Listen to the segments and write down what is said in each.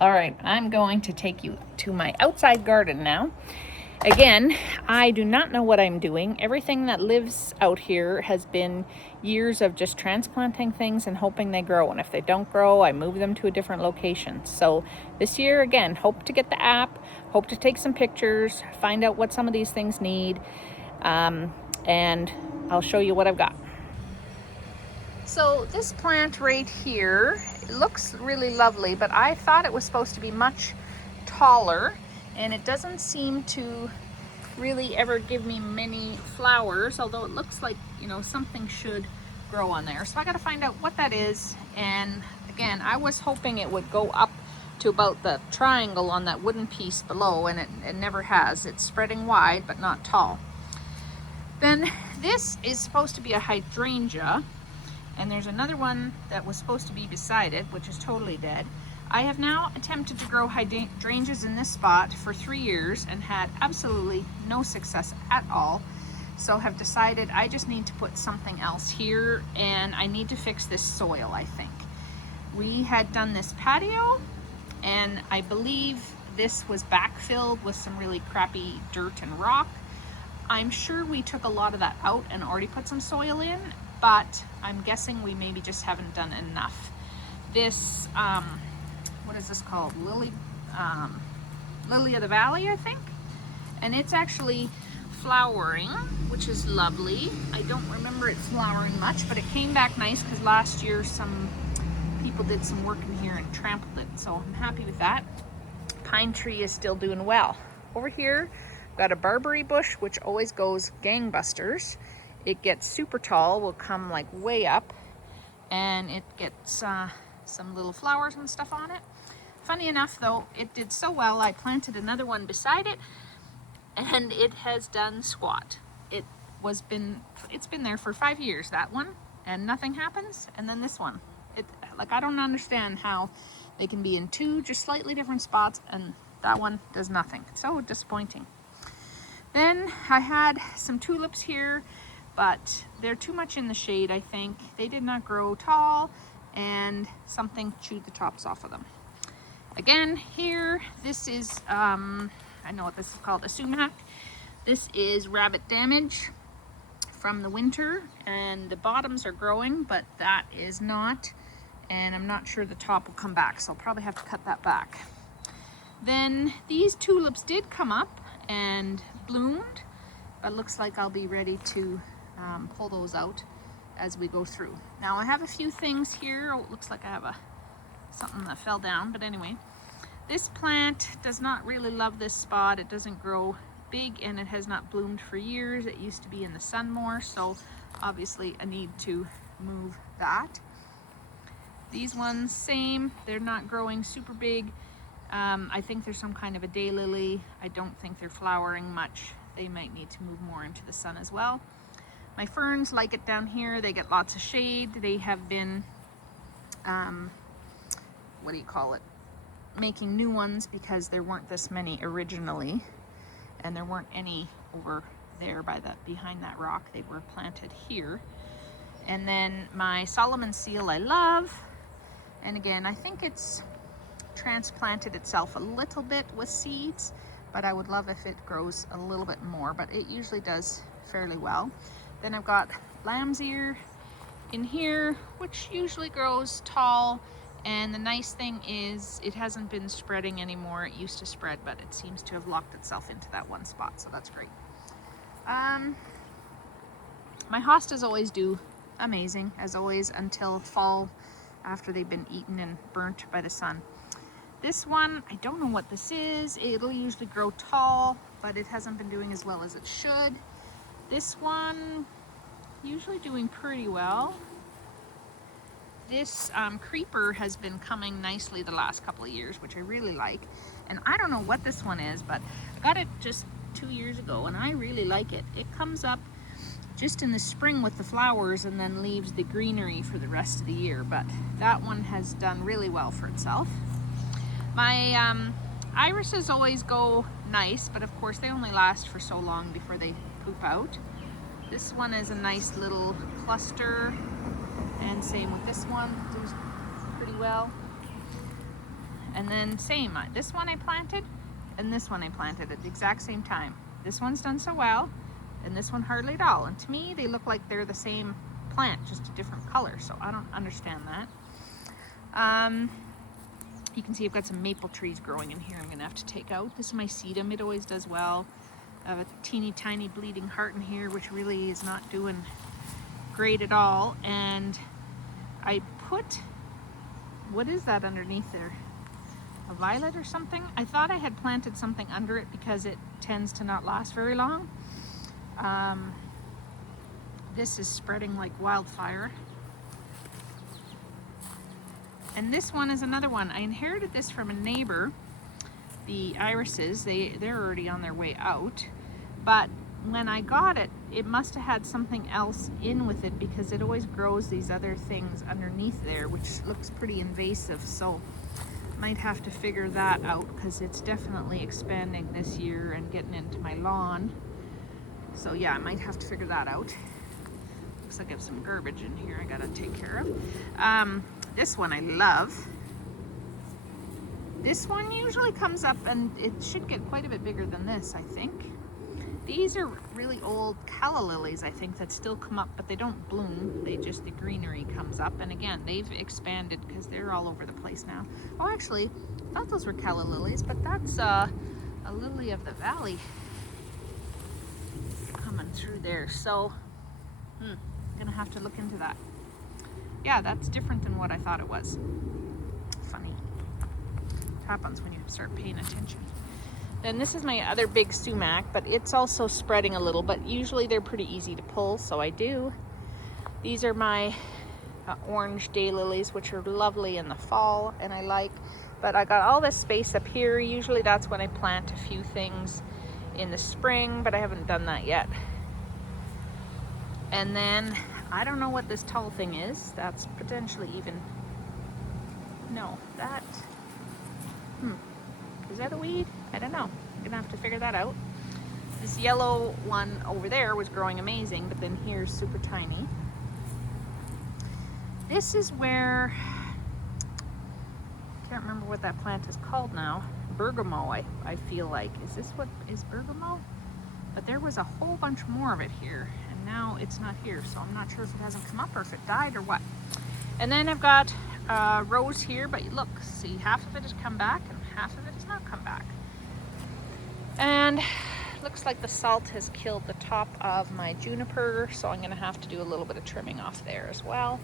All right, I'm going to take you to my outside garden now. Again, I do not know what I'm doing. Everything that lives out here has been years of just transplanting things and hoping they grow. And if they don't grow, I move them to a different location. So this year, again, hope to get the app, hope to take some pictures, find out what some of these things need, and I'll show you what I've got. So this plant right here, it looks really lovely, but I thought it was supposed to be much taller, and it doesn't seem to really ever give me many flowers, although it looks like, you know, something should grow on there. So I got to find out what that is. And again, I was hoping it would go up to about the triangle on that wooden piece below, and it never has. It's spreading wide but not tall. Then this is supposed to be a hydrangea, and there's another one that was supposed to be beside it, which is totally dead. I have now attempted to grow hydrangeas in this spot for 3 years and had absolutely no success at all. So have decided I just need to put something else here, and I need to fix this soil, I think. We had done this patio, and I believe this was backfilled with some really crappy dirt and rock. I'm sure we took a lot of that out and already put some soil in, but I'm guessing we maybe just haven't done enough. This, what is this called? Lily of the Valley, I think. And it's actually flowering, which is lovely. I don't remember it flowering much, but it came back nice because last year some people did some work in here and trampled it. So I'm happy with that. Pine tree is still doing well. Over here, got a barberry bush, which always goes gangbusters. It gets super tall, will come like way up, and it gets some little flowers and stuff on it. Funny enough though, it did so well, I planted another one beside it, and it has done squat. It's been there for 5 years, that one, and nothing happens. And then this one, I don't understand how they can be in two just slightly different spots and that one does nothing. It's so disappointing. Then I had some tulips here, but they're too much in the shade, I think. They did not grow tall, and something chewed the tops off of them. Again, here, this is, I know what this is called, a sumac. This is rabbit damage from the winter, and the bottoms are growing, but that is not, and I'm not sure the top will come back, so I'll probably have to cut that back. Then these tulips did come up and bloomed, but it looks like I'll be ready to pull those out as we go through. Now I have a few things here. Oh, it looks like I have something that fell down, but anyway, this plant does not really love this spot. It doesn't grow big, and it has not bloomed for years. It used to be in the sun more, so obviously I need to move that. These ones, same, they're not growing super big. I think they're some kind of a daylily. I don't think they're flowering much. They might need to move more into the sun as well. My ferns like it down here. They get lots of shade. They have been, what do you call it? Making new ones because there weren't this many originally, and there weren't any over there behind that rock. They were planted here. And then my Solomon seal I love, and again I think it's transplanted itself a little bit with seeds, but I would love if it grows a little bit more, but it usually does fairly well. Then I've got lamb's ear in here, which usually grows tall, and the nice thing is it hasn't been spreading anymore. It used to spread, but it seems to have locked itself into that one spot, so that's great. My hostas always do amazing, as always, until fall, after they've been eaten and burnt by the sun. This one, I don't know what this is. It'll usually grow tall, but it hasn't been doing as well as it should. This one, usually doing pretty well. This creeper has been coming nicely the last couple of years, which I really like. And I don't know what this one is, but I got it just 2 years ago, and I really like it. It comes up just in the spring with the flowers and then leaves the greenery for the rest of the year. But that one has done really well for itself. My irises always go nice, but of course they only last for so long before they poop out. This one is a nice little cluster, and same with this one, does pretty well. And then same, this one I planted and this one I planted at the exact same time. This one's done so well and this one hardly at all. And to me, they look like they're the same plant, just a different color. So I don't understand that. You can see I've got some maple trees growing in here I'm gonna have to take out. This is my sedum, it always does well. I have a teeny tiny bleeding heart in here, which really is not doing great at all. And I put, what is that underneath there? A violet or something? I thought I had planted something under it because it tends to not last very long. This is spreading like wildfire. And this one is another one. I inherited this from a neighbor. The irises, they're already on their way out. But when I got it, it must have had something else in with it because it always grows these other things underneath there, which looks pretty invasive. So might have to figure that out because it's definitely expanding this year and getting into my lawn. So yeah, I might have to figure that out. Looks like I have some garbage in here I gotta take care of. This one I love. This one usually comes up and it should get quite a bit bigger than this, I think. These are really old calla lilies, I think, that still come up, but they don't bloom. They just, the greenery comes up. And again, they've expanded because they're all over the place now. Oh, actually, I thought those were calla lilies, but that's a lily of the valley coming through there. So, gonna have to look into that. Yeah, that's different than what I thought it was. Funny. It happens when you start paying attention. Then this is my other big sumac, but it's also spreading a little, but usually they're pretty easy to pull, so I do. These are my orange daylilies, which are lovely in the fall and I like, but I got all this space up here. Usually that's when I plant a few things in the spring, but I haven't done that yet. And then I don't know what this tall thing is. That's potentially even, no, that, is that a weed? I don't know. I'm gonna have to figure that out. This yellow one over there was growing amazing, but then here's super tiny. This is where, I can't remember what that plant is called now. Bergamot, I feel like. Is this what is bergamot? But there was a whole bunch more of it here, and now it's not here, so I'm not sure if it hasn't come up or if it died or what. And then I've got rose here, but look, see, half of it has come back and half of it has not come back. And looks like the salt has killed the top of my juniper, so I'm gonna have to do a little bit of trimming off there as well.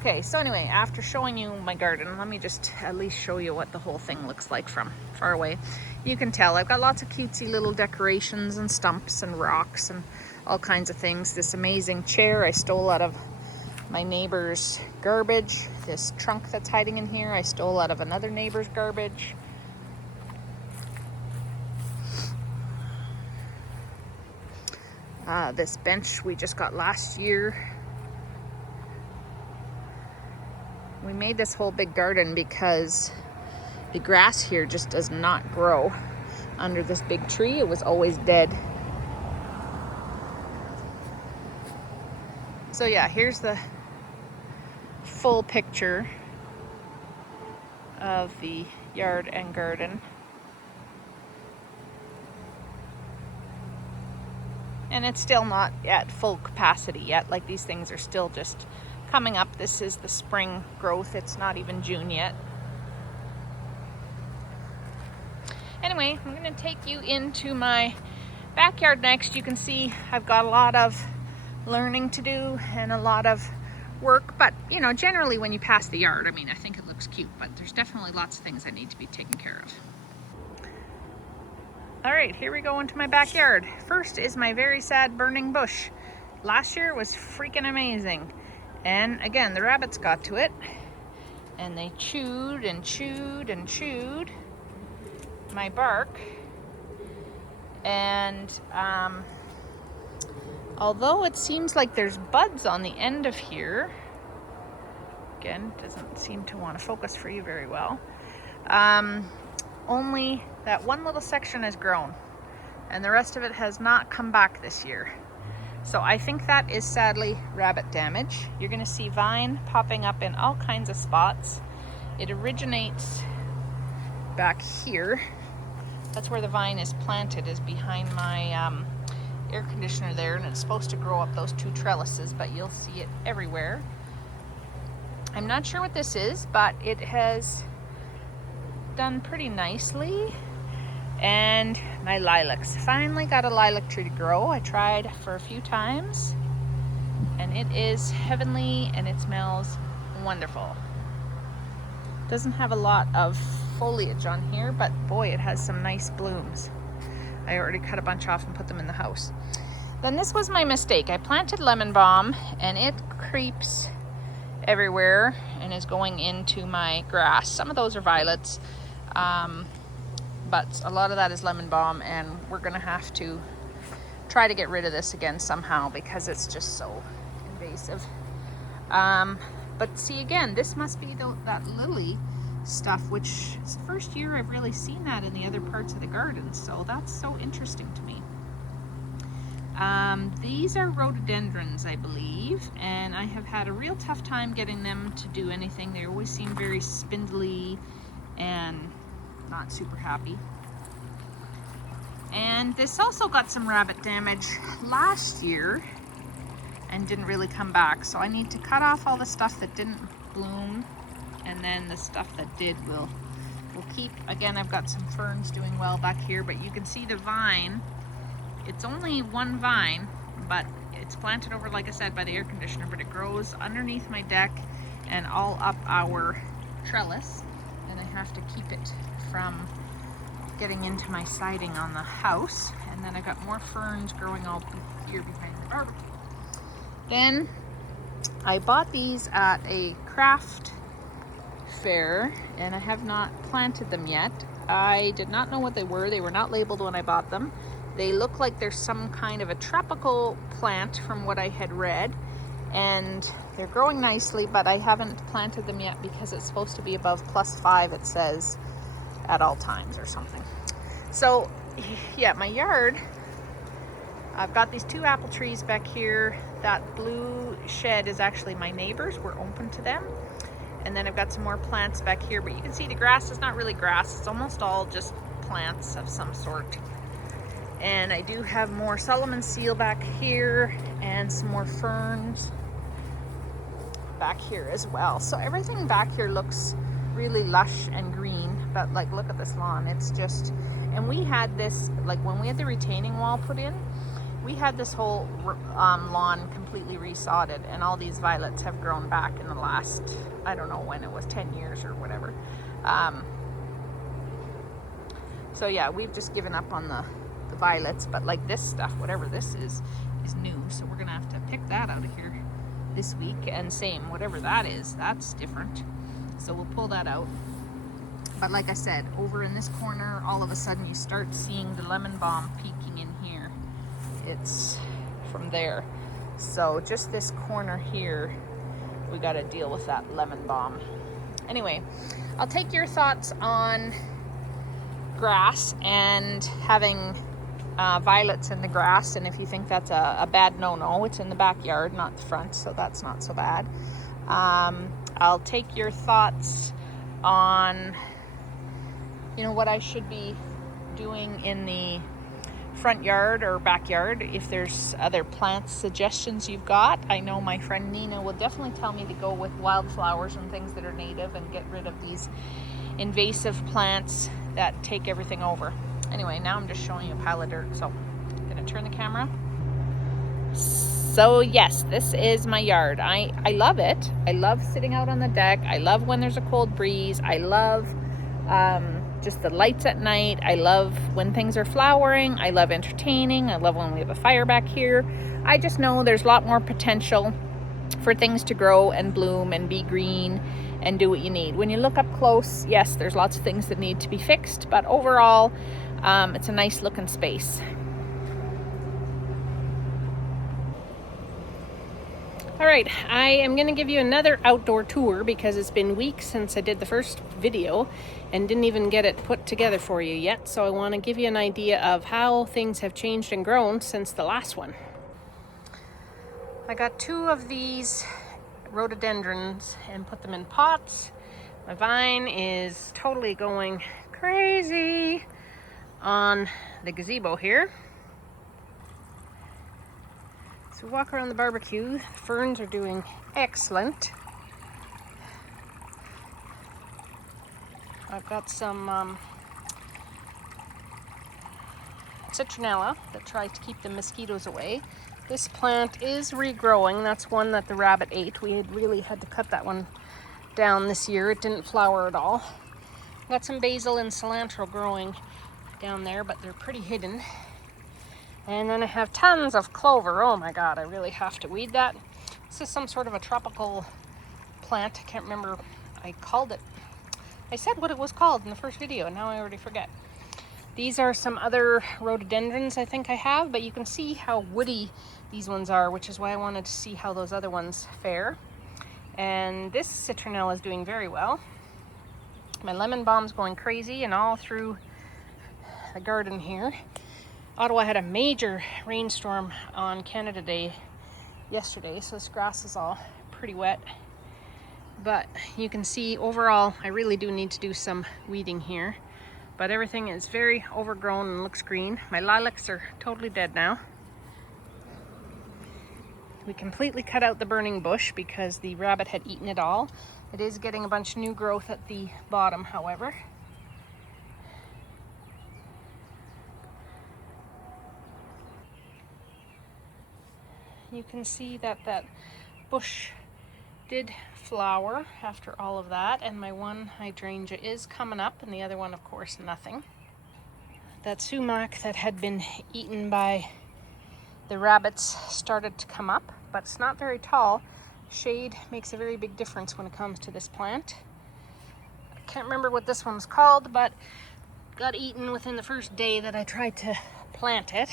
Okay, so anyway, after showing you my garden, let me just at least show you what the whole thing looks like from far away. You can tell I've got lots of cutesy little decorations and stumps and rocks and all kinds of things. This amazing chair I stole out of my neighbor's garbage. This trunk that's hiding in here I stole out of another neighbor's garbage. This bench we just got last year. We made this whole big garden because the grass here just does not grow under this big tree. It was always dead. So yeah, here's the full picture of the yard and garden. And it's still not at full capacity yet. Like, these things are still just coming up. This is the spring growth. It's not even June yet. Anyway, I'm going to take you into my backyard next. You can see I've got a lot of learning to do and a lot of work. But, you know, generally when you pass the yard, I mean, I think it looks cute. But there's definitely lots of things that need to be taken care of. All right, here we go into my backyard. First is my very sad burning bush. Last year it was freaking amazing. And again, the rabbits got to it and they chewed and chewed and chewed my bark. And although it seems like there's buds on the end of here, again, doesn't seem to want to focus for you very well. Only that one little section has grown and the rest of it has not come back this year. So I think that is sadly rabbit damage. You're gonna see vine popping up in all kinds of spots. It originates back here. That's where the vine is planted, is behind my air conditioner there, and it's supposed to grow up those 2 trellises, but you'll see it everywhere. I'm not sure what this is, but it has done pretty nicely. And my lilacs. Finally got a lilac tree to grow. I tried for a few times, and it is heavenly and it smells wonderful. Doesn't have a lot of foliage on here, but boy, it has some nice blooms. I already cut a bunch off and put them in the house. Then this was my mistake. I planted lemon balm and it creeps everywhere and is going into my grass. Some of those are violets, but a lot of that is lemon balm, and we're gonna have to try to get rid of this again somehow because it's just so invasive. But see, again, this must be that lily stuff, which is the first year I've really seen that in the other parts of the garden, so that's so interesting to me. These are rhododendrons, I believe, and I have had a real tough time getting them to do anything. They always seem very spindly and not super happy. And this also got some rabbit damage last year and didn't really come back, so I need to cut off all the stuff that didn't bloom, and then the stuff that did will keep. Again, I've got some ferns doing well back here, but you can see the vine. It's only one vine, but it's planted over, like I said, by the air conditioner, but it grows underneath my deck and all up our trellis, and I have to keep it from getting into my siding on the house. And then I got more ferns growing all here behind the barbecue. Then I bought these at a craft fair, and I have not planted them yet. I did not know what they were. They were not labeled when I bought them. They look like there's some kind of a tropical plant from what I had read, and they're growing nicely, but I haven't planted them yet because it's supposed to be above +5, it says, at all times or something. So yeah, my yard, I've got these 2 apple trees back here. That blue shed is actually my neighbor's. We're open to them. And then I've got some more plants back here, but you can see the grass is not really grass. It's almost all just plants of some sort. And I do have more Solomon seal back here and some more ferns back here as well. So everything back here looks really lush and green, but like, look at this lawn. It's just, and we had this, like when we had the retaining wall put in, we had this whole lawn completely resodded, and all these violets have grown back in the last, I don't know when it was, 10 years or whatever. So yeah, we've just given up on the violets, but like this stuff, whatever this is new, so we're gonna have to pick that out of here this week. And same, whatever that is, that's different, so we'll pull that out. But like I said, over in this corner, all of a sudden you start seeing the lemon balm peeking in here. It's from there. So just this corner here, we got to deal with that lemon balm. Anyway, I'll take your thoughts on grass and having violets in the grass, and if you think that's a bad no-no. It's in the backyard, not the front, so that's not so bad. I'll take your thoughts on, you know, what I should be doing in the front yard or backyard. If there's other plant suggestions you've got, I know my friend Nina will definitely tell me to go with wildflowers and things that are native and get rid of these invasive plants that take everything over. Anyway, now I'm just showing you a pile of dirt, so I'm gonna turn the camera. So yes, this is my yard. I love it. I love sitting out on the deck. I love when there's a cold breeze. I love just the lights at night. I love when things are flowering. I love entertaining. I love when we have a fire back here. I just know there's a lot more potential for things to grow and bloom and be green and do what you need. When you look up close, yes, there's lots of things that need to be fixed, but overall, it's a nice looking space. All right, I am going to give you another outdoor tour because it's been weeks since I did the first video and didn't even get it put together for you yet. So I want to give you an idea of how things have changed and grown since the last one. I got 2 of these rhododendrons and put them in pots. My vine is totally going crazy on the gazebo here. So walk around the barbecue. The ferns are doing excellent. I've got some citronella that tries to keep the mosquitoes away. This plant is regrowing. That's one that the rabbit ate. We had really had to cut that one down this year. It didn't flower at all. Got some basil and cilantro growing down there, but they're pretty hidden. And then I have tons of clover. Oh my God, I really have to weed that. This is some sort of a tropical plant. I can't remember. I called it. I said what it was called in the first video, and now I already forget. These are some other rhododendrons I think I have, but you can see how woody these ones are, which is why I wanted to see how those other ones fare. And this citronella is doing very well. My lemon balm's going crazy and all through the garden here. Ottawa had a major rainstorm on Canada Day yesterday, so this grass is all pretty wet. But you can see overall, I really do need to do some weeding here. But everything is very overgrown and looks green. My lilacs are totally dead now. We completely cut out the burning bush because the rabbit had eaten it all. It is getting a bunch of new growth at the bottom, however. You can see that that bush did flower after all of that, and my one hydrangea is coming up, and the other one, of course, nothing. That sumac that had been eaten by the rabbits started to come up, but it's not very tall. Shade makes a very big difference when it comes to this plant. I can't remember what this one's called, but got eaten within the first day that I tried to plant it.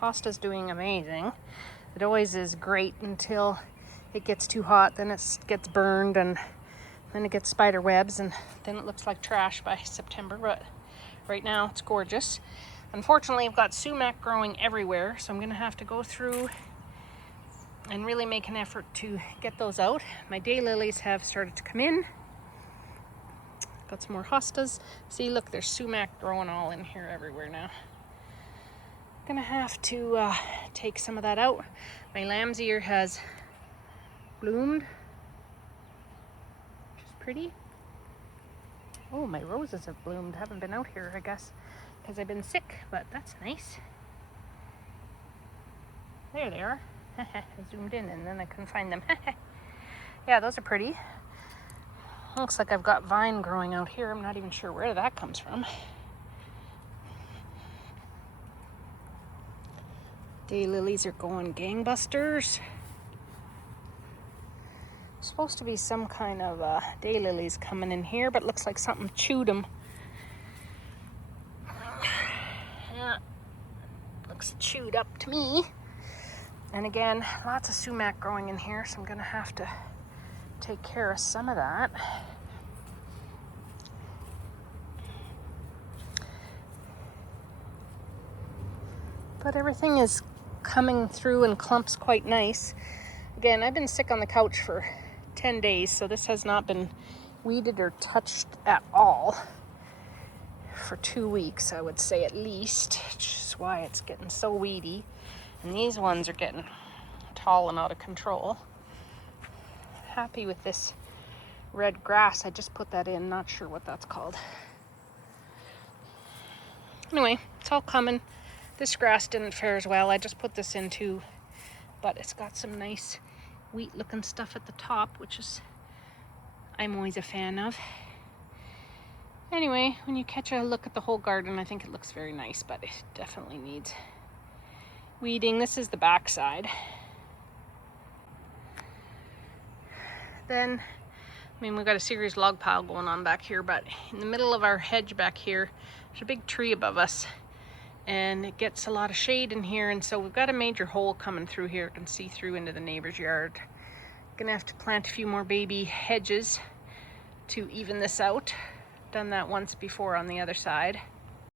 Hosta's doing amazing. It always is great until it gets too hot, then it gets burned, and then it gets spider webs, and then it looks like trash by September, but right now it's gorgeous. Unfortunately, I've got sumac growing everywhere, so I'm gonna have to go through and really make an effort to get those out. My daylilies have started to come in. Got some more hostas. See, look, there's sumac growing all in here everywhere now. Gonna have to take some of that out. My lamb's ear has bloomed, which is pretty. Oh, my roses have bloomed. Haven't been out here, I guess, because I've been sick, but that's nice. There they are. I zoomed in and then I couldn't find them. Yeah, those are pretty. Looks like I've got vine growing out here. I'm not even sure where that comes from. Daylilies are going gangbusters. Supposed to be some kind of daylilies coming in here, but looks like something chewed them. Yeah, looks chewed up to me. And again, lots of sumac growing in here, so I'm gonna have to take care of some of that. But everything is coming through in clumps quite nice. Again, I've been sick on the couch for 10 days, so this has not been weeded or touched at all for 2 weeks, I would say at least, which is why it's getting so weedy. And these ones are getting tall and out of control. Happy with this red grass. I just put that in, not sure what that's called. Anyway, it's all coming. This grass didn't fare as well. I just put this in too, but it's got some nice wheat looking stuff at the top, which is I'm always a fan of. Anyway, when you catch a look at the whole garden, I think it looks very nice, but it definitely needs weeding. This is the back side. Then, I mean, we've got a serious log pile going on back here, but in the middle of our hedge back here, there's a big tree above us, and it gets a lot of shade in here, and so we've got a major hole coming through here. You can see through into the neighbor's yard. Gonna have to plant a few more baby hedges to even this out. Done that once before on the other side.